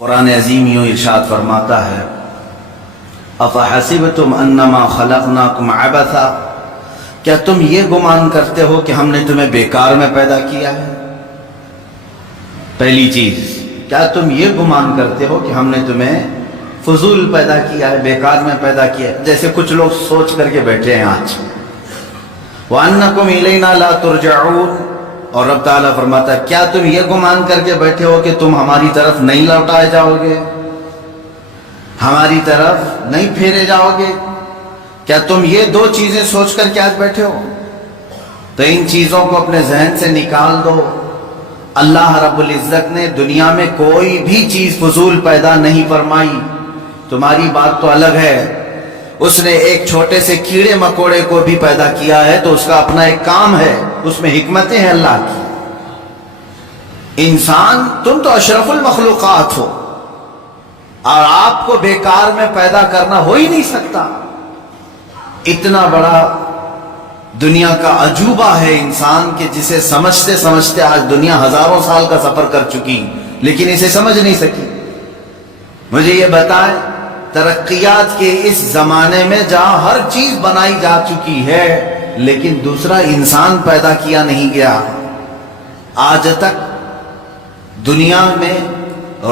قرآن عظیم یوں ارشاد فرماتا ہے افحسبتم انما خلقناکم عبثا، کیا تم یہ گمان کرتے ہو کہ ہم نے تمہیں بیکار میں پیدا کیا ہے؟ پہلی چیز، کیا تم یہ گمان کرتے ہو کہ ہم نے تمہیں فضول پیدا کیا ہے، بیکار میں پیدا کیا ہے؟ جیسے کچھ لوگ سوچ کر کے بیٹھے ہیں آج، وَأَنَّكُمْ إِلَيْنَا لَا تُرْجَعُونَ، اور رب تعالیٰ فرماتا ہے کیا تم یہ گمان کر کے بیٹھے ہو کہ تم ہماری طرف نہیں لوٹائے جاؤ گے، ہماری طرف نہیں پھیرے جاؤ گے؟ کیا تم یہ دو چیزیں سوچ کر کے آج بیٹھے ہو؟ تو ان چیزوں کو اپنے ذہن سے نکال دو۔ اللہ رب العزت نے دنیا میں کوئی بھی چیز فضول پیدا نہیں فرمائی۔ تمہاری بات تو الگ ہے، اس نے ایک چھوٹے سے کیڑے مکوڑے کو بھی پیدا کیا ہے تو اس کا اپنا ایک کام ہے، اس میں حکمتیں ہیں اللہ کی۔ انسان، تم تو اشرف المخلوقات ہو، اور آپ کو بیکار میں پیدا کرنا ہو ہی نہیں سکتا۔ اتنا بڑا دنیا کا عجوبہ ہے انسان کہ جسے سمجھتے سمجھتے آج دنیا ہزاروں سال کا سفر کر چکی لیکن اسے سمجھ نہیں سکی۔ مجھے یہ بتائیں، ترقیات کے اس زمانے میں جہاں ہر چیز بنائی جا چکی ہے لیکن دوسرا انسان پیدا کیا نہیں گیا، آج تک دنیا میں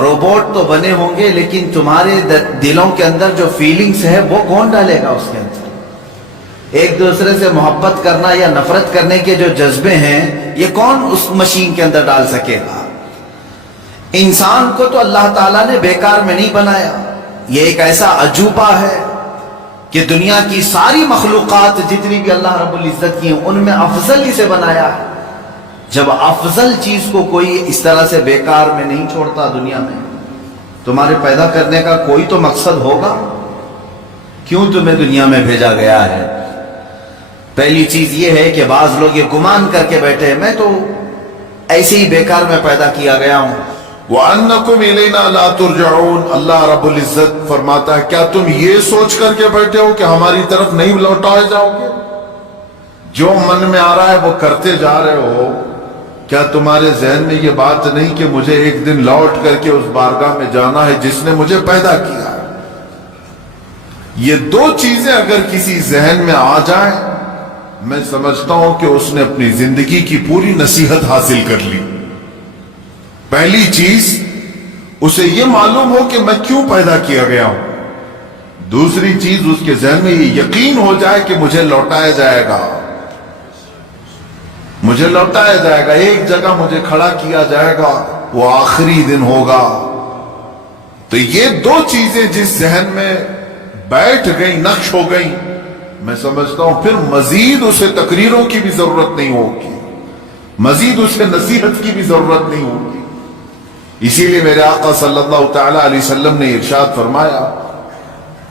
روبوٹ تو بنے ہوں گے لیکن تمہارے دلوں کے اندر جو فیلنگز ہے وہ کون ڈالے گا اس کے اندر؟ ایک دوسرے سے محبت کرنا یا نفرت کرنے کے جو جذبے ہیں یہ کون اس مشین کے اندر ڈال سکے گا؟ انسان کو تو اللہ تعالیٰ نے بیکار میں نہیں بنایا، یہ ایک ایسا عجوبہ ہے کہ دنیا کی ساری مخلوقات جتنی بھی اللہ رب العزت کی ہیں ان میں افضل اسے بنایا ہے۔ جب افضل چیز کو کوئی اس طرح سے بیکار میں نہیں چھوڑتا دنیا میں، تمہارے پیدا کرنے کا کوئی تو مقصد ہوگا، کیوں تمہیں دنیا میں بھیجا گیا ہے؟ پہلی چیز یہ ہے کہ بعض لوگ یہ گمان کر کے بیٹھے ہیں میں تو ایسے ہی بیکار میں پیدا کیا گیا ہوں۔ وَأَنَّكُمْ إِلَيْنَا لَا تُرْجَعُونَ، اللہ رب العزت فرماتا ہے کیا تم یہ سوچ کر کے بیٹھے ہو کہ ہماری طرف نہیں لوٹائے جاؤ گے؟ جو من میں آ رہا ہے وہ کرتے جا رہے ہو، کیا تمہارے ذہن میں یہ بات نہیں کہ مجھے ایک دن لوٹ کر کے اس بارگاہ میں جانا ہے جس نے مجھے پیدا کیا ہے؟ یہ دو چیزیں اگر کسی ذہن میں آ جائیں، میں سمجھتا ہوں کہ اس نے اپنی زندگی کی پوری نصیحت حاصل کر لی۔ پہلی چیز، اسے یہ معلوم ہو کہ میں کیوں پیدا کیا گیا ہوں۔ دوسری چیز، اس کے ذہن میں یہ یقین ہو جائے کہ مجھے لوٹایا جائے گا، مجھے لوٹایا جائے گا، ایک جگہ مجھے کھڑا کیا جائے گا، وہ آخری دن ہوگا۔ تو یہ دو چیزیں جس ذہن میں بیٹھ گئی، نقش ہو گئی، میں سمجھتا ہوں پھر مزید اسے تقریروں کی بھی ضرورت نہیں ہوگی، مزید اسے نصیحت کی بھی ضرورت نہیں ہوگی۔ اسی لیے میرے آقا صلی اللہ تعالی علیہ وسلم نے ارشاد فرمایا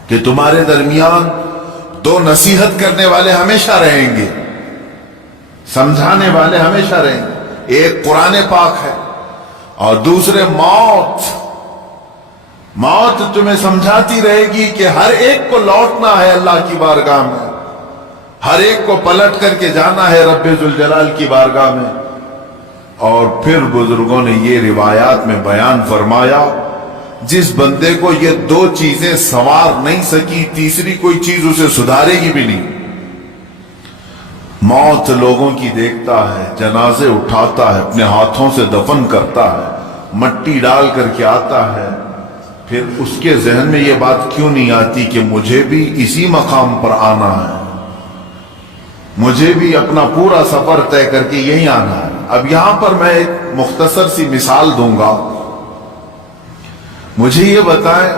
کہ تمہارے درمیان دو نصیحت کرنے والے ہمیشہ رہیں گے، سمجھانے والے ہمیشہ رہیں گے، ایک قرآن پاک ہے اور دوسرے موت۔ موت تمہیں سمجھاتی رہے گی کہ ہر ایک کو لوٹنا ہے اللہ کی بارگاہ میں، ہر ایک کو پلٹ کر کے جانا ہے رب ذوالجلال کی بارگاہ میں۔ اور پھر بزرگوں نے یہ روایات میں بیان فرمایا جس بندے کو یہ دو چیزیں سنوار نہیں سکی، تیسری کوئی چیز اسے سدھارے گی بھی نہیں۔ موت لوگوں کی دیکھتا ہے، جنازے اٹھاتا ہے، اپنے ہاتھوں سے دفن کرتا ہے، مٹی ڈال کر کے آتا ہے، پھر اس کے ذہن میں یہ بات کیوں نہیں آتی کہ مجھے بھی اسی مقام پر آنا ہے، مجھے بھی اپنا پورا سفر طے کر کے یہیں آنا ہے۔ اب یہاں پر میں ایک مختصر سی مثال دوں گا۔ مجھے یہ بتائیں،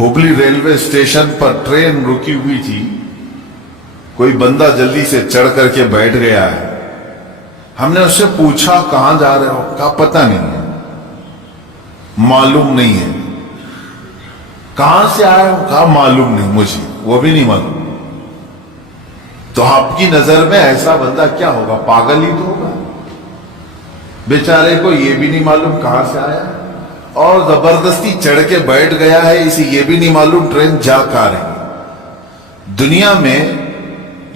ہبلی ریلوے اسٹیشن پر ٹرین رکی ہوئی تھی، کوئی بندہ جلدی سے چڑھ کر کے بیٹھ گیا ہے، ہم نے اس سے پوچھا کہاں جا رہے ہو؟ کہا پتہ نہیں ہے، معلوم نہیں ہے۔ کہاں سے آئے ہو؟ کہا معلوم نہیں مجھے، وہ بھی نہیں معلوم۔ تو آپ کی نظر میں ایسا بندہ کیا ہوگا؟ پاگل ہی تو ہوگا، بیچارے کو یہ بھی نہیں معلوم کہاں سے آیا اور زبردستی چڑھ کے بیٹھ گیا ہے، اسے یہ بھی نہیں معلوم ٹرین جا کہاں رہی۔ دنیا میں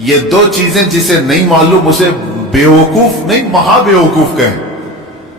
یہ دو چیزیں جسے نہیں معلوم اسے بیوقوف نہیں، مہا بیوقوف کہیں۔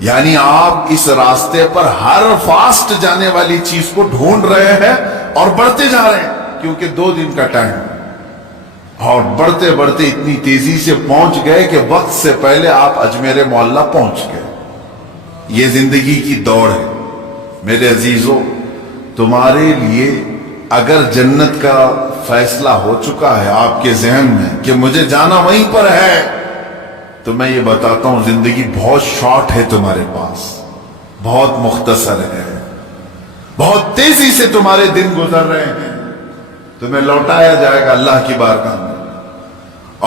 یعنی آپ اس راستے پر ہر فاسٹ جانے والی چیز کو ڈھونڈ رہے ہیں اور بڑھتے جا رہے ہیں، کیونکہ 2 دن کا ٹائم ہے، اور بڑھتے بڑھتے اتنی تیزی سے پہنچ گئے کہ وقت سے پہلے آپ اجمیر معلیٰ پہنچ گئے۔ یہ زندگی کی دوڑ ہے میرے عزیزوں۔ تمہارے لیے اگر جنت کا فیصلہ ہو چکا ہے آپ کے ذہن میں کہ مجھے جانا وہیں پر ہے، تو میں یہ بتاتا ہوں زندگی بہت شارٹ ہے تمہارے پاس، بہت مختصر ہے، بہت تیزی سے تمہارے دن گزر رہے ہیں، تمہیں لوٹایا جائے گا اللہ کی بارگاہ میں،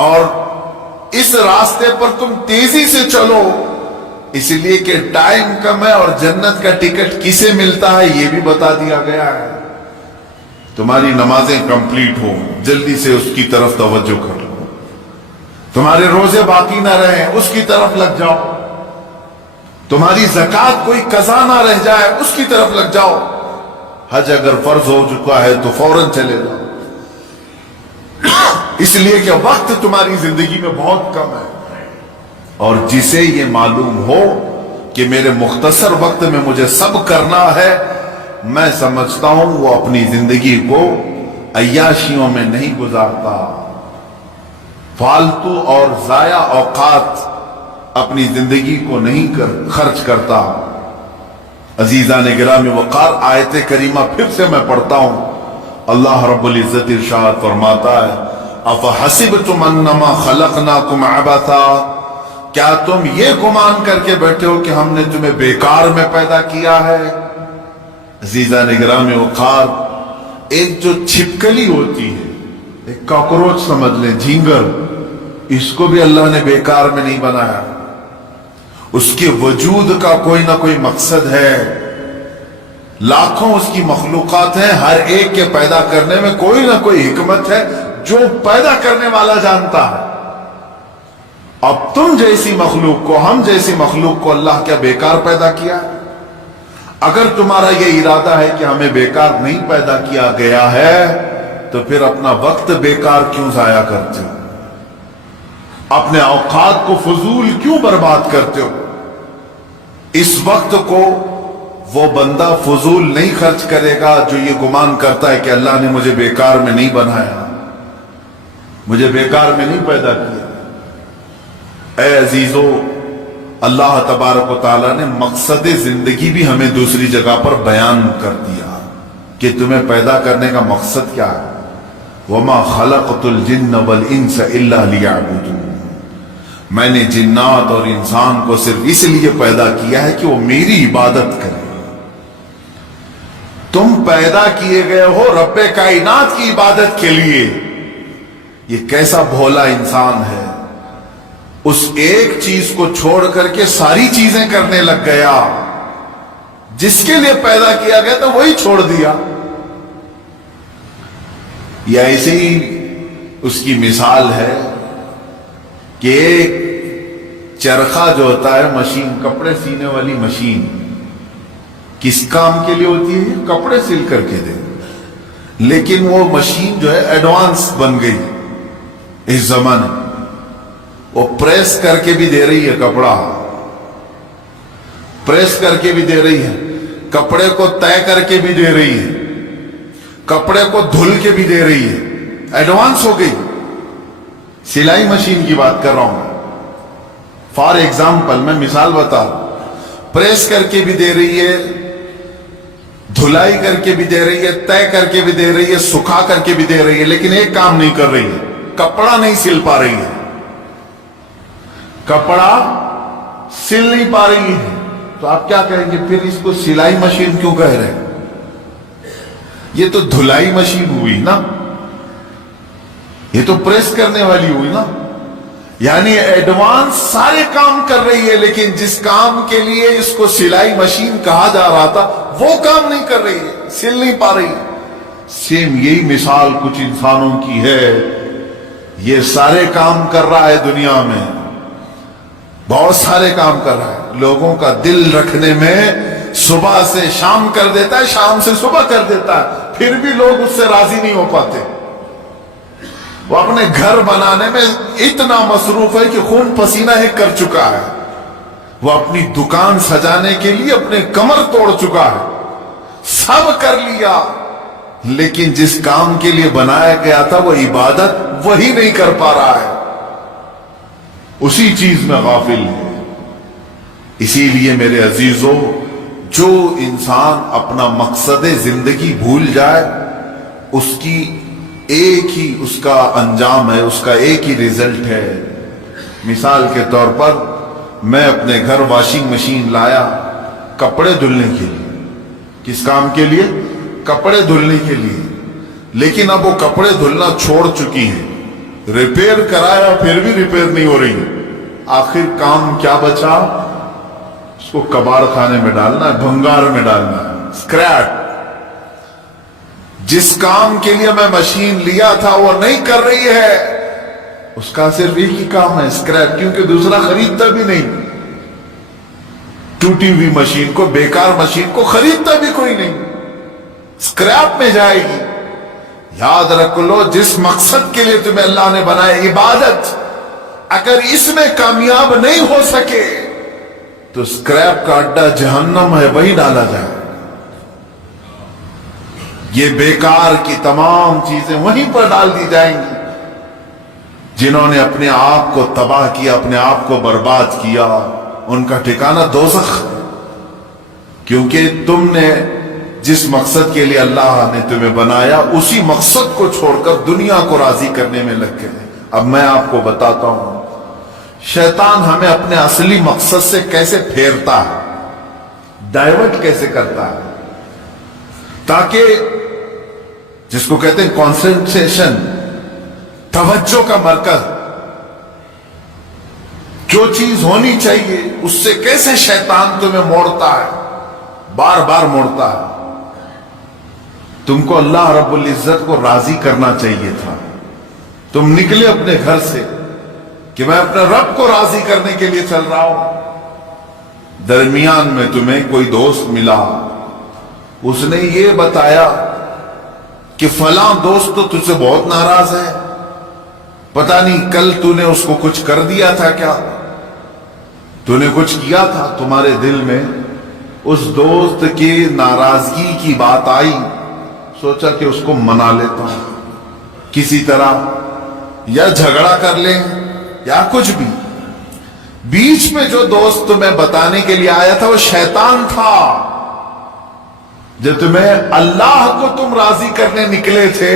اور اس راستے پر تم تیزی سے چلو، اس لیے کہ ٹائم کم ہے، اور جنت کا ٹکٹ کسے ملتا ہے یہ بھی بتا دیا گیا ہے۔ تمہاری نمازیں کمپلیٹ ہو، جلدی سے اس کی طرف توجہ کر لو، تمہارے روزے باقی نہ رہیں اس کی طرف لگ جاؤ، تمہاری زکوٰۃ کوئی قضا نہ رہ جائے اس کی طرف لگ جاؤ، حج اگر فرض ہو چکا ہے تو فوراً چلے جاؤ، اس لیے کہ وقت تمہاری زندگی میں بہت کم ہے۔ اور جسے یہ معلوم ہو کہ میرے مختصر وقت میں مجھے سب کرنا ہے، میں سمجھتا ہوں وہ اپنی زندگی کو عیاشیوں میں نہیں گزارتا، فالتو اور ضائع اوقات اپنی زندگی کو نہیں خرچ کرتا۔ عزیزان گرامی وقار، آیت کریمہ پھر سے میں پڑھتا ہوں، اللہ رب العزت ارشاد فرماتا ہے، افحسبتم انما خلقناکم عبثا، کیا تم یہ گمان کر کے بیٹھے ہو کہ ہم نے تمہیں بیکار میں پیدا کیا ہے؟ عزیزان گرامی وقار، ایک جو چھپکلی ہوتی ہے، ایک کاکروچ سمجھ لیں، جھینگر، اس کو بھی اللہ نے بیکار میں نہیں بنایا، اس کے وجود کا کوئی نہ کوئی مقصد ہے، لاکھوں اس کی مخلوقات ہیں، ہر ایک کے پیدا کرنے میں کوئی نہ کوئی حکمت ہے جو پیدا کرنے والا جانتا ہے۔ اب تم جیسی مخلوق کو، ہم جیسی مخلوق کو اللہ کیا بیکار پیدا کیا ہے؟ اگر تمہارا یہ ارادہ ہے کہ ہمیں بیکار نہیں پیدا کیا گیا ہے تو پھر اپنا وقت بیکار کیوں ضائع کرتے ہو؟ اپنے اوقات کو فضول کیوں برباد کرتے ہو؟ اس وقت کو وہ بندہ فضول نہیں خرچ کرے گا جو یہ گمان کرتا ہے کہ اللہ نے مجھے بیکار میں نہیں بنایا، مجھے بیکار میں نہیں پیدا کیا۔ اے عزیزو، اللہ تبارک و تعالیٰ نے مقصد زندگی بھی ہمیں دوسری جگہ پر بیان کر دیا کہ تمہیں پیدا کرنے کا مقصد کیا ہے۔ وَمَا خَلَقْتُ الْجِنَّ وَالْإِنسَ إِلَّا لِيَعْبُدُونِ، میں نے جنات اور انسان کو صرف اس لیے پیدا کیا ہے کہ وہ میری عبادت کریں۔ تم پیدا کیے گئے ہو رب کائنات کی عبادت کے لیے۔ یہ کیسا بھولا انسان ہے، اس ایک چیز کو چھوڑ کر کے ساری چیزیں کرنے لگ گیا، جس کے لیے پیدا کیا گیا تھا وہی چھوڑ دیا۔ یا ایسے ہی اس کی مثال ہے کہ ایک چرخہ جو ہوتا ہے، مشین، کپڑے سینے والی مشین، کس کام کے لیے ہوتی ہے؟ کپڑے سل کر کے دے، لیکن وہ مشین جو ہے ایڈوانس بن گئی اس زمانے، وہ پریس کر کے بھی دے رہی ہے، کپڑا پریس کر کے بھی دے رہی ہے، کپڑے کو طے کر کے بھی دے رہی ہے، کپڑے کو دھل کے بھی دے رہی ہے، ایڈوانس ہو گئی۔ سلائی مشین کی بات کر رہا ہوں، فار ایگزامپل میں مثال بتا رہا ہوں، پریس کر کے بھی دے رہی ہے، دھلائی کر کے بھی دے رہی ہے، طے کر کے بھی دے رہی ہے، سکھا کر کے بھی دے رہی ہے، لیکن ایک کام نہیں کر رہی ہے، کپڑا نہیں سل پا رہی ہے، کپڑا سل نہیں پا رہی ہے۔ تو آپ کیا کہیں گے؟ پھر اس کو سلائی مشین کیوں کہہ رہے ہیں؟ یہ تو دھلائی مشین ہوئی نا، یہ تو پریس کرنے والی ہوئی نا، یعنی ایڈوانس سارے کام کر رہی ہے، لیکن جس کام کے لیے اس کو سلائی مشین کہا جا رہا تھا وہ کام نہیں کر رہی ہے، سل نہیں پا رہی ہے۔ سیم یہی مثال کچھ انسانوں کی ہے، یہ سارے کام کر رہا ہے دنیا میں، بہت سارے کام کر رہا ہے، لوگوں کا دل رکھنے میں صبح سے شام کر دیتا ہے، شام سے صبح کر دیتا ہے، پھر بھی لوگ اس سے راضی نہیں ہو پاتے۔ وہ اپنے گھر بنانے میں اتنا مصروف ہے کہ خون پسینہ ایک کر چکا ہے، وہ اپنی دکان سجانے کے لیے اپنے کمر توڑ چکا ہے، سب کر لیا، لیکن جس کام کے لیے بنایا گیا تھا وہ عبادت وہی نہیں کر پا رہا ہے، اسی چیز میں غافل ہے۔ اسی لیے میرے عزیزو، جو انسان اپنا مقصد زندگی بھول جائے، اس کی ایک ہی اس کا انجام ہے، اس کا ایک ہی ریزلٹ ہے۔ مثال کے طور پر میں اپنے گھر واشنگ مشین لایا کپڑے دھلنے کے لیے۔ کس کام کے لیے؟ کپڑے دھلنے کے لیے۔ لیکن اب وہ کپڑے دھلنا چھوڑ چکی ہیں، ریپیئر کرایا پھر بھی ریپیئر نہیں ہو رہی ہے۔ آخر کام کیا بچا؟ اس کو کباڑ خانے میں ڈالنا ہے، بھنگار میں ڈالنا ہے، اسکریپ۔ جس کام کے لیے میں مشین لیا تھا وہ نہیں کر رہی ہے، اس کا صرف ایک ہی کام ہے، اسکریپ، کیونکہ دوسرا خریدتا بھی نہیں۔ ٹوٹی ہوئی مشین کو، بیکار مشین کو خریدتا بھی کوئی نہیں، اسکریپ میں جائے گی۔ یاد رکھ لو، جس مقصد کے لیے تمہیں اللہ نے بنایا، عبادت، اگر اس میں کامیاب نہیں ہو سکے تو اسکریپ کا اڈا جہنم ہے، وہی ڈالا جائے۔ یہ بیکار کی تمام چیزیں وہیں پر ڈال دی جائیں گی۔ جنہوں نے اپنے آپ کو تباہ کیا، اپنے آپ کو برباد کیا، ان کا ٹھکانہ دوزخ ہے، کیونکہ تم نے جس مقصد کے لیے اللہ نے تمہیں بنایا، اسی مقصد کو چھوڑ کر دنیا کو راضی کرنے میں لگ گئے۔ اب میں آپ کو بتاتا ہوں شیطان ہمیں اپنے اصلی مقصد سے کیسے پھیرتا ہے، ڈائیورٹ کیسے کرتا ہے، تاکہ جس کو کہتے ہیں کانسنٹریشن، توجہ کا مرکز، جو چیز ہونی چاہیے اس سے کیسے شیطان تمہیں موڑتا ہے، بار بار موڑتا ہے۔ تم کو اللہ رب العزت کو راضی کرنا چاہیے تھا، تم نکلے اپنے گھر سے کہ میں اپنے رب کو راضی کرنے کے لیے چل رہا ہوں، درمیان میں تمہیں کوئی دوست ملا، اس نے یہ بتایا کہ فلاں دوست تو تجھ سے بہت ناراض ہے، پتہ نہیں کل تو نے اس کو کچھ کر دیا تھا، کیا تو نے کچھ کیا تھا، تمہارے دل میں اس دوست کی ناراضگی کی بات آئی، سوچا کہ اس کو منا لیتا ہوں کسی طرح، یا جھگڑا کر لیں یا کچھ بھی۔ بیچ میں جو دوست تمہیں بتانے کے لیے آیا تھا وہ شیطان تھا۔ جب تمہیں اللہ کو تم راضی کرنے نکلے تھے،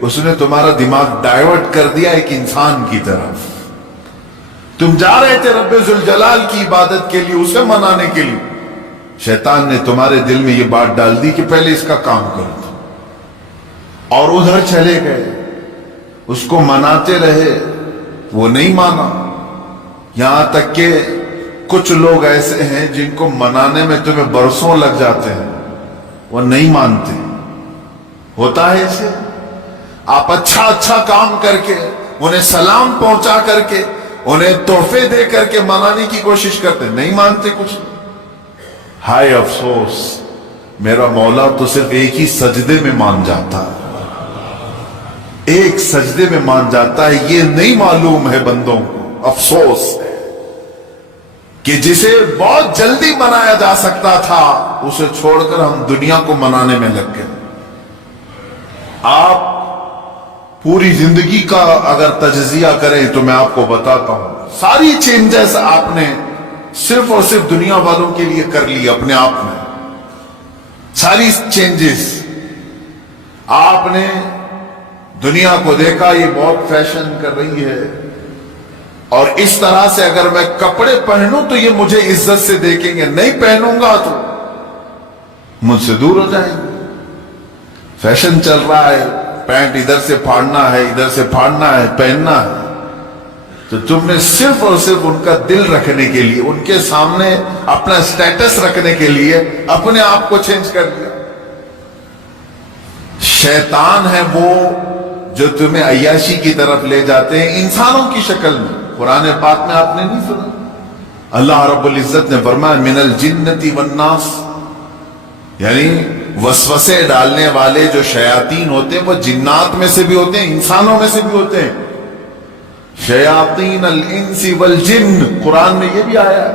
اس نے تمہارا دماغ ڈائیورٹ کر دیا ایک انسان کی طرف۔ تم جا رہے تھے رب ذوالجلال کی عبادت کے لیے، اسے منانے کے لیے، شیطان نے تمہارے دل میں یہ بات ڈال دی کہ پہلے اس کا کام کرو، اور ادھر چلے گئے، اس کو مناتے رہے، وہ نہیں مانا۔ یہاں تک کہ کچھ لوگ ایسے ہیں جن کو منانے میں تمہیں برسوں لگ جاتے ہیں، وہ نہیں مانتے۔ ہوتا ہے اسے، آپ اچھا اچھا کام کر کے، انہیں سلام پہنچا کر کے، انہیں تحفے دے کر کے منانے کی کوشش کرتے، نہیں مانتے کچھ۔ ہائے افسوس، میرا مولا تو صرف ایک ہی سجدے میں مان جاتا ہے، ایک سجدے میں مان جاتا ہے۔ یہ نہیں معلوم ہے بندوں کو، افسوس ہے کہ جسے بہت جلدی منایا جا سکتا تھا، اسے چھوڑ کر ہم دنیا کو منانے میں لگ گئے۔ آپ پوری زندگی کا اگر تجزیہ کریں تو میں آپ کو بتاتا ہوں، ساری چینجز آپ نے صرف اور صرف دنیا والوں کے لیے کر لی اپنے آپ میں، ساری چینجز۔ آپ نے دنیا کو دیکھا یہ بہت فیشن کر رہی ہے، اور اس طرح سے اگر میں کپڑے پہنوں تو یہ مجھے عزت سے دیکھیں گے، نہیں پہنوں گا تو مجھ سے دور ہو جائیں گے۔ فیشن چل رہا ہے، پینٹ ادھر سے پھاڑنا ہے، ادھر سے پھاڑنا ہے، پہننا ہے، تو تم نے صرف اور صرف ان کا دل رکھنے کے لیے، ان کے سامنے اپنا سٹیٹس رکھنے کے لیے اپنے آپ کو چینج کر دیا۔ شیطان ہے وہ جو تمہیں عیاشی کی طرف لے جاتے ہیں انسانوں کی شکل میں۔ قرآن پاک میں آپ نے نہیں سنا، اللہ رب العزت نے فرمایا من الجنتی والناس، یعنی وسوسے ڈالنے والے جو شیاطین ہوتے ہیں وہ جنات میں سے بھی ہوتے ہیں، انسانوں میں سے بھی ہوتے ہیں۔ شیاطین الانس والجن، قرآن میں یہ بھی آیا ہے،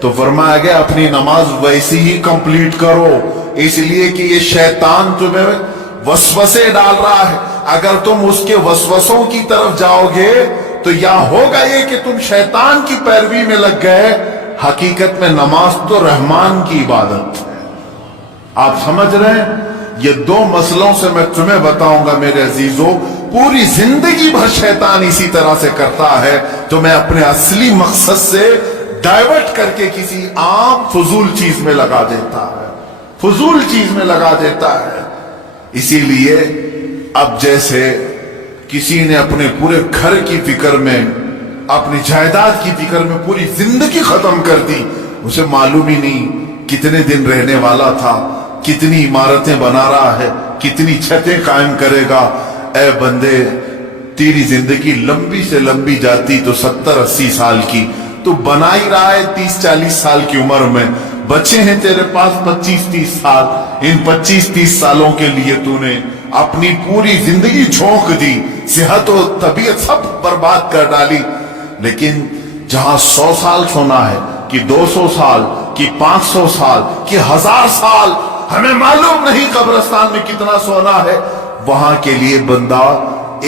تو فرمایا گیا اپنی نماز ویسی ہی کمپلیٹ کرو، اس لیے کہ یہ شیطان تمہیں وسوسے ڈال رہا ہے. اگر تم اس کے وسوسوں کی طرف جاؤ گے تو یا ہوگا یہ کہ تم شیطان کی پیروی میں لگ گئے. حقیقت میں نماز تو رحمان کی عبادت ہے. آپ سمجھ رہے ہیں؟ یہ دو مسئلوں سے میں تمہیں بتاؤں گا میرے عزیزو. پوری زندگی بھر شیطان اسی طرح سے کرتا ہے، تمہیں اپنے اصلی مقصد سے ڈائیورٹ کر کے کسی عام فضول چیز میں لگا دیتا ہے، فضول چیز میں لگا دیتا ہے. اسی لیے اب جیسے کسی نے اپنے پورے گھر کی فکر میں، اپنی جائیداد کی فکر میں پوری زندگی ختم کر دی، اسے معلوم ہی نہیں کتنے دن رہنے والا تھا، کتنی عمارتیں بنا رہا ہے، کتنی چھتیں قائم کرے گا. اے بندے، تیری زندگی لمبی سے لمبی جاتی تو 70-80 سال کی، تو بنا ہی رہا ہے 30-40 سال کی عمر میں. بچے ہیں تیرے پاس 25-30 سال. ان 25-30 سالوں کے لیے تو نے اپنی پوری زندگی جھونک دی، صحت و طبیعت سب برباد کر ڈالی. لیکن جہاں 100 سال سونا ہے کہ 200 سال کہ 500 سال کہ 1000 سال، ہمیں معلوم نہیں قبرستان میں کتنا سونا ہے، وہاں کے لیے بندہ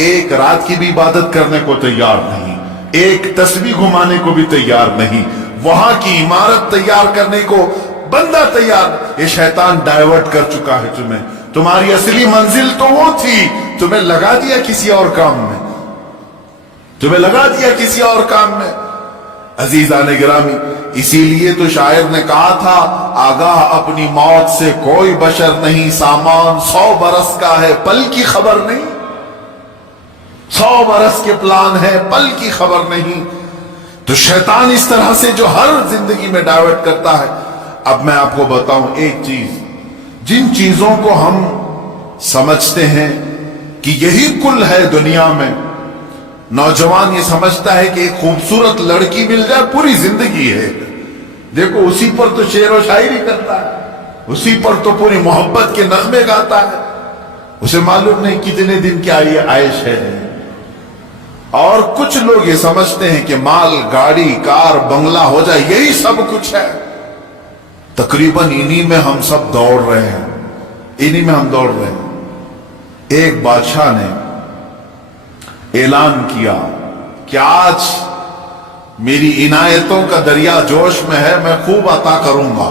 ایک رات کی بھی عبادت کرنے کو تیار نہیں، ایک تسبیح گھمانے کو بھی تیار نہیں، وہاں کی عمارت تیار کرنے کو بندہ تیار. یہ شیطان ڈائیورٹ کر چکا ہے تمہیں. تمہاری اصلی منزل تو وہ تھی، تمہیں لگا دیا کسی اور کام میں، تمہیں لگا دیا کسی اور کام میں. عزیزان گرامی، اسی لیے تو شاعر نے کہا تھا، آگاہ اپنی موت سے کوئی بشر نہیں، سامان 100 برس کا ہے پل کی خبر نہیں. 100 برس کے پلان ہے پل کی خبر نہیں. تو شیطان اس طرح سے جو ہر زندگی میں ڈائیورٹ کرتا ہے. اب میں آپ کو بتاؤں ایک چیز، جن چیزوں کو ہم سمجھتے ہیں کہ یہی کل ہے دنیا میں، نوجوان یہ سمجھتا ہے کہ ایک خوبصورت لڑکی مل جائے پوری زندگی ہے. دیکھو اسی پر تو شعر و شاعری کرتا ہے، اسی پر تو پوری محبت کے نغمے گاتا ہے. اسے معلوم نہیں کتنے دن کیا یہ عائش ہے. اور کچھ لوگ یہ سمجھتے ہیں کہ مال، گاڑی، کار، بنگلہ ہو جائے یہی سب کچھ ہے. تقریباً انہی میں ہم سب دوڑ رہے ہیں، انہی میں ہم دوڑ رہے ہیں. ایک بادشاہ نے اعلان کیا کہ آج میری عنایتوں کا دریا جوش میں ہے، میں خوب عطا کروں گا.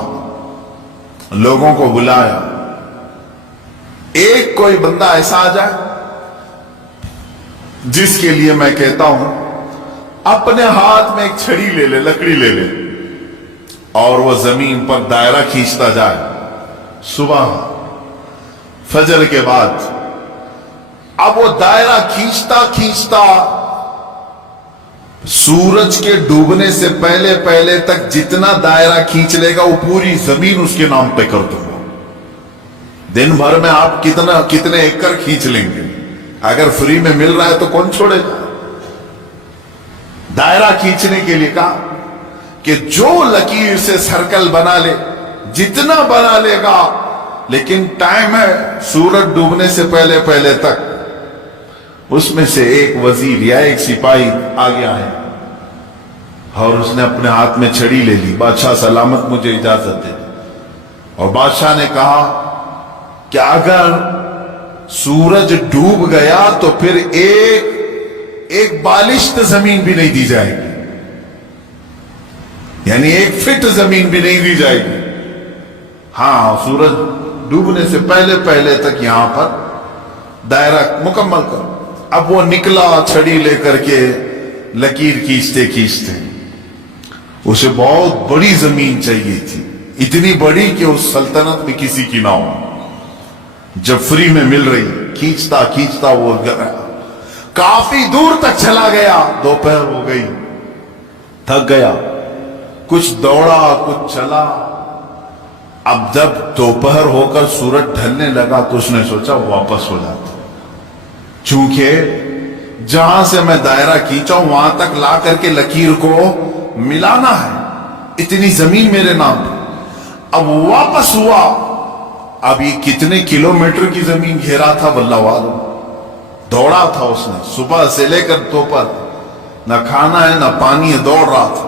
لوگوں کو بلایا، ایک کوئی بندہ ایسا آ جائے جس کے لیے میں کہتا ہوں اپنے ہاتھ میں ایک چھڑی لے لے، لکڑی لے لے، اور وہ زمین پر دائرہ کھینچتا جائے. صبح فجر کے بعد اب وہ دائرہ کھینچتا کھینچتا سورج کے ڈوبنے سے پہلے پہلے تک جتنا دائرہ کھینچ لے گا وہ پوری زمین اس کے نام پہ کر دوں گا. دن بھر میں آپ کتنے ایکڑ کھینچ لیں گے؟ اگر فری میں مل رہا ہے تو کون چھوڑے گا؟ دائرہ کھینچنے کے لیے کہا کہ جو لکیر سے سرکل بنا لے، جتنا بنا لے گا، لیکن ٹائم ہے سورج ڈوبنے سے پہلے پہلے تک. اس میں سے ایک وزیر یا ایک سپاہی آگے آئے اور اس نے اپنے ہاتھ میں چھڑی لے لی. بادشاہ سلامت مجھے اجازت دے. اور بادشاہ نے کہا کہ اگر سورج ڈوب گیا تو پھر ایک بالشت زمین بھی نہیں دی جائے گی، یعنی 1 فٹ زمین بھی نہیں دی جائے گی. ہاں، سورج ڈوبنے سے پہلے پہلے تک یہاں پر دائرہ مکمل کرو. اب وہ نکلا چھڑی لے کر کے، لکیر کھینچتے کھینچتے. اسے بہت بڑی زمین چاہیے تھی، اتنی بڑی کہ اس سلطنت میں کسی کی نہ ہو. جب فری میں مل رہی، کھینچتا کھینچتا وہ کافی دور تک چلا گیا. دوپہر ہو گئی، تھک گیا، کچھ دوڑا کچھ چلا. اب جب دوپہر ہو کر سورج ڈھلنے لگا تو اس نے سوچا واپس ہو جاتا، چونکہ جہاں سے میں دائرہ کھینچا ہوں وہاں تک لا کر کے لکیر کو ملانا ہے، اتنی زمین میرے نام پہ. اب واپس ہوا. اب یہ کتنے کلومیٹر کی زمین گھیرا تھا واللہ عالم. دوڑا تھا اس نے صبح سے لے کر دوپہر، نہ کھانا ہے نہ پانی ہے، دوڑ رہا تھا.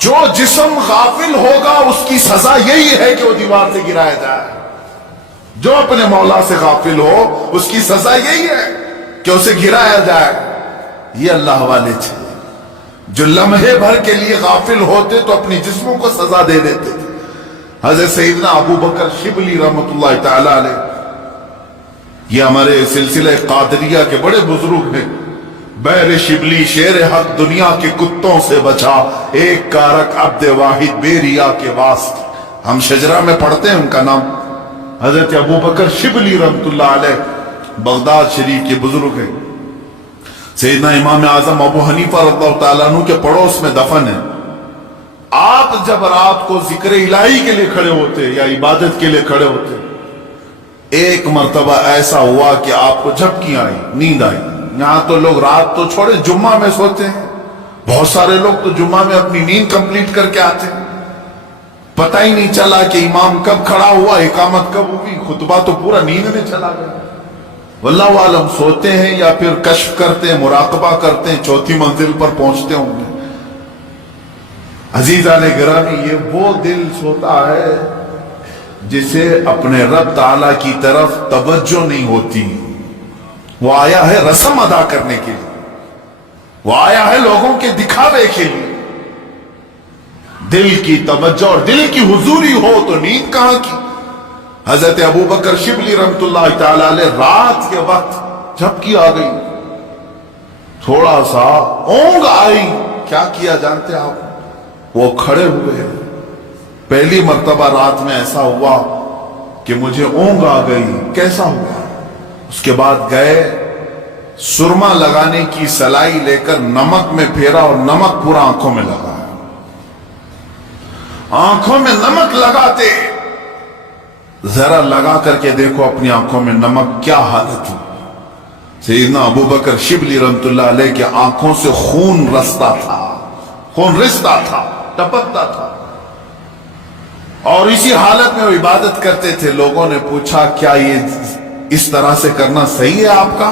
جو جسم غافل ہوگا اس کی سزا یہی ہے کہ وہ دیوار سے گرایا جائے. جو اپنے مولا سے غافل ہو اس کی سزا یہی ہے کہ اسے گرایا جائے. یہ اللہ والے تھے جو لمحے بھر کے لیے غافل ہوتے تو اپنی جسموں کو سزا دے دیتے تھے. حضرت سیدنا ابو بکر شبلی رحمت اللہ تعالی علیہ، یہ ہمارے سلسلہ قادریہ کے بڑے بزرگ ہیں. بیر شبلی شیر حق دنیا کے کتوں سے بچا، ایک کارک عبد واحد بے ریا کے واسطے. ہم شجرہ میں پڑھتے ہیں ان کا نام. حضرت ابو بکر شبلی رحمت اللہ علیہ بغداد شریف کے بزرگ ہیں. سیدنا امام اعظم ابو حنیفہ رضی اللہ تعالیٰ عنہ کے پڑوس میں دفن ہے. آپ جب رات کو ذکر الہی کے لیے کھڑے ہوتے یا عبادت کے لیے کھڑے ہوتے، ایک مرتبہ ایسا ہوا کہ آپ کو جھپکی آئی، نیند آئی. یہاں تو لوگ رات تو چھوڑے جمعہ میں سوتے ہیں، بہت سارے لوگ تو جمعہ میں اپنی نیند کمپلیٹ کر کے آتے ہیں. پتہ ہی نہیں چلا کہ امام کب کھڑا ہوا، اقامت کب ہوئی، خطبہ تو پورا نیند میں چلا گیا. واللہ عالم سوتے ہیں یا پھر کشف کرتے ہیں، مراقبہ کرتے ہیں، چوتھی منزل پر پہنچتے ہوں گے. عزیزان گرامی، یہ وہ دل سوتا ہے جسے اپنے رب تعالی کی طرف توجہ نہیں ہوتی. وہ آیا ہے رسم ادا کرنے کے لیے، وہ آیا ہے لوگوں کے دکھاوے کے لیے. دل کی توجہ اور دل کی حضوری ہو تو نیند کہاں کی. حضرت ابو بکر شبلی رحمت اللہ تعالی علیہ رات کے وقت جھپکی آ گئی، تھوڑا سا اونگ آئی. کیا کیا جانتے آپ؟ وہ کھڑے ہوئے. پہلی مرتبہ رات میں ایسا ہوا کہ مجھے اونگ آ گئی. کیسا ہوا؟ اس کے بعد گئے، سرما لگانے کی سلائی لے کر نمک میں پھیرا اور نمک پورا آنکھوں میں لگا. آنکھوں میں نمک لگاتے، ذرا لگا کر کے دیکھو اپنی آنکھوں میں نمک کیا حالت ہو. سیدنا ابو بکر شبلی رحمت اللہ علیہ کے آنکھوں سے خون رستا تھا، خون رستا تھا، ٹپکتا تھا. اور اسی حالت میں وہ عبادت کرتے تھے. لوگوں نے پوچھا کیا یہ اس طرح سے کرنا صحیح ہے آپ کا؟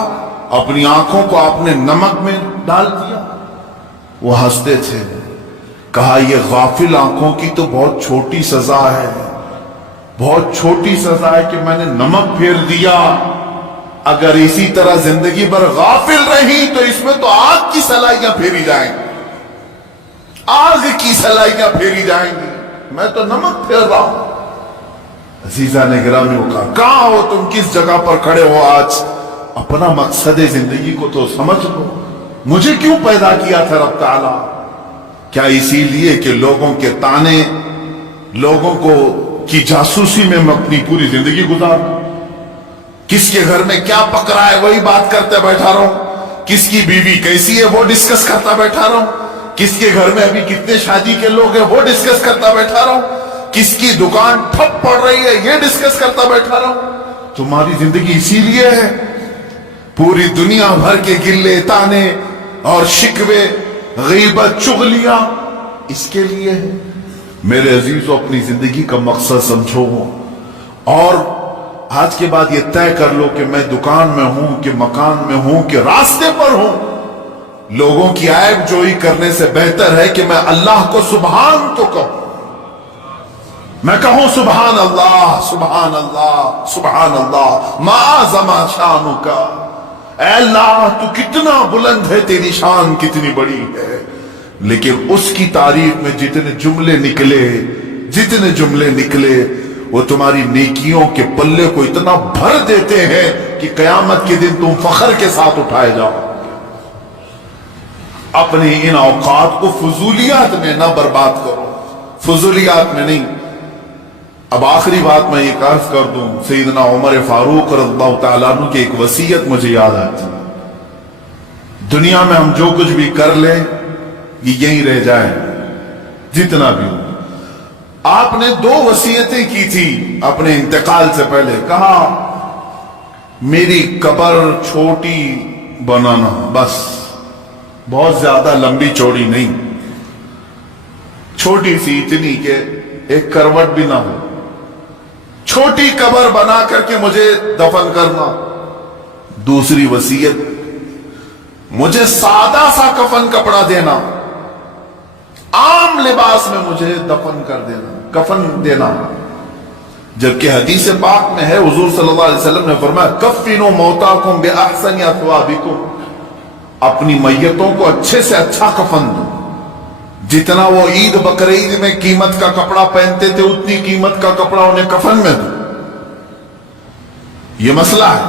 اپنی آنکھوں کو آپ نے نمک میں ڈال دیا. وہ ہنستے تھے. کہا یہ غافل آنکھوں کی تو بہت چھوٹی سزا ہے، بہت چھوٹی سزا ہے کہ میں نے نمک پھیر دیا. اگر اسی طرح زندگی بھر غافل رہی تو اس میں تو آگ کی سلائیاں پھیری جائیں گی، آگ کی سلائیاں پھیری جائیں گی. میں تو نمک پھیر رہا ہوں. عزیزان گرامی، وہ کہا کہاں ہو تم، کس جگہ پر کھڑے ہو؟ آج اپنا مقصد زندگی کو تو سمجھ لو. مجھے کیوں پیدا کیا تھا رب تعالی؟ کیا اسی لیے کہ لوگوں کے تانے، لوگوں کو کی جاسوسی میں اپنی پوری زندگی گزار دوں؟ کس کے گھر میں کیا پک رہا ہے وہی بات کرتے بیٹھا رہا ہوں، کس کی بیوی کیسی ہے وہ ڈسکس کرتا بیٹھا رہا ہوں، کس کے گھر میں ابھی کتنے شادی کے لوگ ہیں وہ ڈسکس کرتا بیٹھا رہا ہوں، کس کی دکان ٹھپ پڑ رہی ہے یہ ڈسکس کرتا بیٹھا رہا ہوں. تمہاری زندگی اسی لیے ہے. پوری دنیا بھر کے گلے تانے اور شکوے، غیبت، چغلیاں اس کے لیے ہے. میرے عزیزو، اپنی زندگی کا مقصد سمجھو اور آج کے بعد یہ طے کر لو کہ میں دکان میں ہوں کہ مکان میں ہوں کہ راستے پر ہوں. لوگوں کی عیب جوئی کرنے سے بہتر ہے کہ میں اللہ کو سبحان تو کہوں. میں کہوں سبحان اللہ، سبحان اللہ، سبحان اللہ، ما اعظم شانک. اے اللہ تو کتنا بلند ہے، تیری شان کتنی بڑی ہے. لیکن اس کی تعریف میں جتنے جملے نکلے وہ تمہاری نیکیوں کے پلے کو اتنا بھر دیتے ہیں کہ قیامت کے دن تم فخر کے ساتھ اٹھائے جاؤ. اپنے ان اوقات کو فضولیات میں نہ برباد کرو، فضولیات میں نہیں. اب آخری بات میں یہ عرض کر دوں، سیدنا عمر فاروق رضی اللہ تعالیٰ عنہ کی ایک وصیت مجھے یاد آتی. دنیا میں ہم جو کچھ بھی کر لیں یہ یہیں رہ جائے، جتنا بھی ہو. آپ نے 2 وصیتیں کی تھی اپنے انتقال سے پہلے. کہا میری قبر چھوٹی بنانا، بس بہت زیادہ لمبی چوڑی نہیں، چھوٹی سی، اتنی کہ ایک کروٹ بھی نہ ہو. چھوٹی قبر بنا کر کے مجھے دفن کرنا. دوسری وصیت، مجھے سادہ سا کفن کپڑا دینا. عام لباس میں مجھے دفن کر دینا، کفن دینا. جبکہ حدیث پاک میں ہے حضور صلی اللہ علیہ وسلم نے فرمایا کفنوا موتاکم باحسن اثوابکم، اپنی میتوں کو اچھے سے اچھا کفن دو. جتنا وہ عید بقرعید میں قیمت کا کپڑا پہنتے تھے اتنی قیمت کا کپڑا انہیں کفن میں دو. یہ مسئلہ ہے.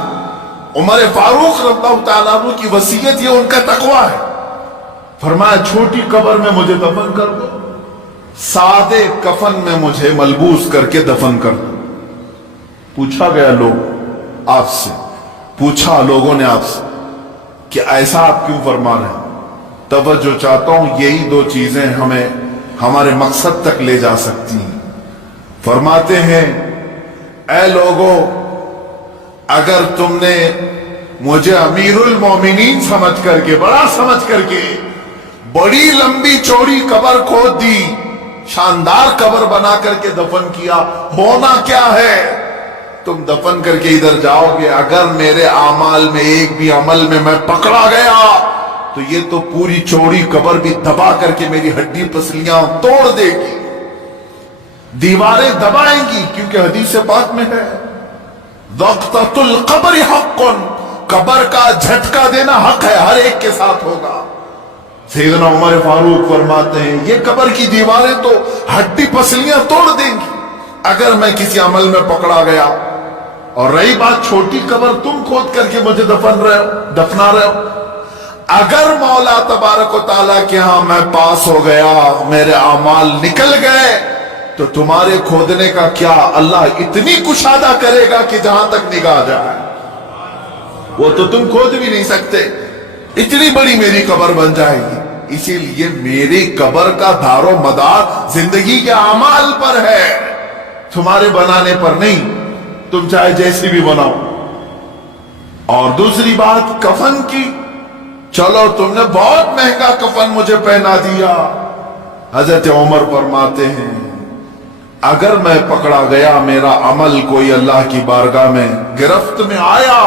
عمر فاروق رضی اللہ تعالیٰ عنہ کی وصیت یہ ان کا تقوی ہے. فرمایا چھوٹی قبر میں مجھے دفن کر دو، سادے کفن میں مجھے ملبوس کر کے دفن کر دو. پوچھا گیا لوگوں نے آپ سے کہ ایسا آپ کیوں فرما رہے ہیں؟ توجہ چاہتا ہوں، یہی دو چیزیں ہمیں ہمارے مقصد تک لے جا سکتی ہیں. فرماتے ہیں اے لوگو، اگر تم نے مجھے امیر المومنین سمجھ کر کے، بڑا سمجھ کر کے بڑی لمبی چوڑی قبر کھود دی، شاندار قبر بنا کر کے دفن کیا، ہونا کیا ہے؟ تم دفن کر کے ادھر جاؤ گے، اگر میرے اعمال میں ایک بھی عمل میں میں پکڑا گیا تو یہ تو پوری چوڑی قبر بھی دبا کر کے میری ہڈی پسلیاں توڑ دے گی، دیواریں دبائیں گی. کیونکہ حدیث پاک میں ہے وقتۃ القبر حق، قبر کا جھٹکا دینا حق ہے، ہر ایک کے ساتھ ہوگا. سیدنا عمر فاروق فرماتے ہیں یہ قبر کی دیواریں تو ہڈی پسلیاں توڑ دیں گی اگر میں کسی عمل میں پکڑا گیا. اور رہی بات چھوٹی قبر تم کھود کر کے مجھے دفنا رہے ہو، اگر مولا تبارک و تعالیٰ کے ہاں میں پاس ہو گیا، میرے اعمال نکل گئے، تو تمہارے کھودنے کا کیا، اللہ اتنی کشادہ کرے گا کہ جہاں تک نگاہ جائے وہ تو تم کھود بھی نہیں سکتے، اتنی بڑی میری قبر بن جائے گی. اسی لیے میری قبر کا دار و مدار زندگی کے اعمال پر ہے، تمہارے بنانے پر نہیں، تم چاہے جیسی بھی بناؤ. اور دوسری بات کفن کی، چلو تم نے بہت مہنگا کفن مجھے پہنا دیا. حضرت عمر فرماتے ہیں اگر میں پکڑا گیا، میرا عمل کوئی اللہ کی بارگاہ میں گرفت میں آیا،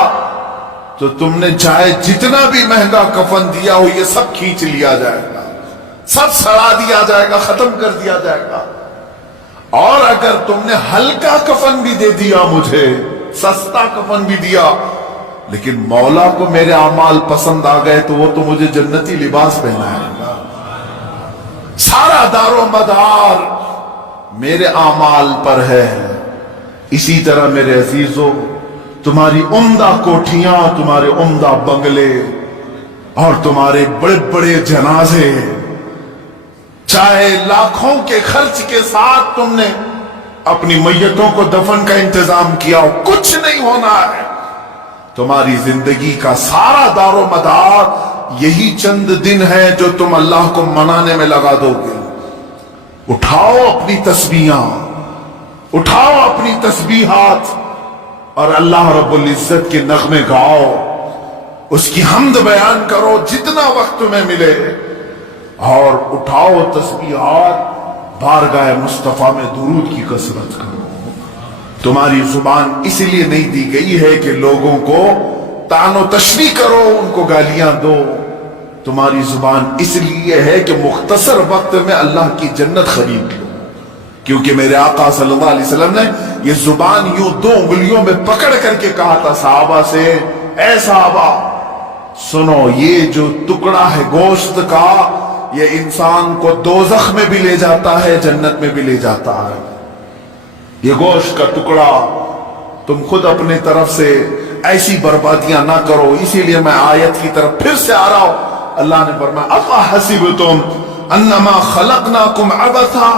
تو تم نے چاہے جتنا بھی مہنگا کفن دیا ہو یہ سب کھینچ لیا جائے گا، سب سڑا دیا جائے گا، ختم کر دیا جائے گا. اور اگر تم نے ہلکا کفن بھی دے دیا مجھے، سستا کفن بھی دیا، لیکن مولا کو میرے اعمال پسند آ گئے تو وہ تو مجھے جنتی لباس پہنائے گا. سارا دار و مدار میرے اعمال پر ہے. اسی طرح میرے عزیزوں، تمہاری عمدہ کوٹھیاں، تمہارے عمدہ بنگلے اور تمہارے بڑے بڑے جنازے، چاہے لاکھوں کے خرچ کے ساتھ تم نے اپنی میتوں کو دفن کا انتظام کیا ہو، کچھ نہیں ہونا ہے. تمہاری زندگی کا سارا دار و مدار یہی چند دن ہے جو تم اللہ کو منانے میں لگا دو گے. اٹھاؤ اپنی تسبیحاں، اٹھاؤ اپنی تسبیحات اور اللہ رب العزت کے نغمے گاؤ، اس کی حمد بیان کرو جتنا وقت تمہیں ملے، اور اٹھاؤ تسبیحات، بارگاہ مصطفیٰ میں درود کی کثرت کرو. تمہاری زبان اس لیے نہیں دی گئی ہے کہ لوگوں کو طعن و تشریح کرو، ان کو گالیاں دو. تمہاری زبان اس لیے ہے کہ مختصر وقت میں اللہ کی جنت خرید لو. کیونکہ میرے آقا صلی اللہ علیہ وسلم نے یہ زبان یوں 2 انگلیوں میں پکڑ کر کے کہا تھا صحابہ سے، اے صحابہ سنو، یہ جو ٹکڑا ہے گوشت کا، یہ انسان کو دوزخ میں بھی لے جاتا ہے، جنت میں بھی لے جاتا ہے. یہ گوشت کا ٹکڑا، تم خود اپنے طرف سے ایسی بربادیاں نہ کرو. اسی لیے میں آیت کی طرف پھر سے آ رہا ہوں. اللہ نے فرمایا افحسبتم انما خلقناکم عبثا،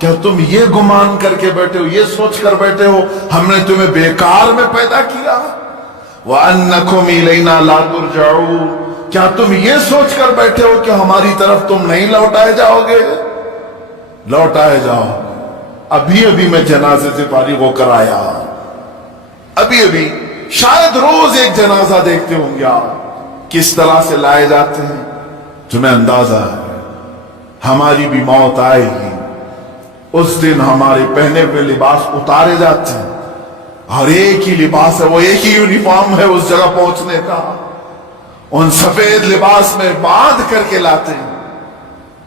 کیا تم یہ گمان کر کے بیٹھے ہو، یہ سوچ کر بیٹھے ہو ہم نے تمہیں بیکار میں پیدا کیا؟ وَأَنَّكُمْ إِلَيْنَا لَا تُرْجَعُونَ، کیا تم یہ سوچ کر بیٹھے ہو کہ ہماری طرف تم نہیں لوٹائے جاؤ گے؟ لوٹائے جاؤ. ابھی میں جنازے سے فارغ ہو کر آیا، ابھی شاید روز ایک جنازہ دیکھتے ہوں گے آپ، کس طرح سے لائے جاتے ہیں. تمہیں اندازہ ہے ہماری بھی موت آئے گی، اس دن ہمارے پہنے ہوئے لباس اتارے جاتے ہیں، اور ایک ہی لباس ہے، وہ ایک ہی یونیفارم ہے اس جگہ پہنچنے کا. ان سفید لباس میں باندھ کر کے لاتے ہیں.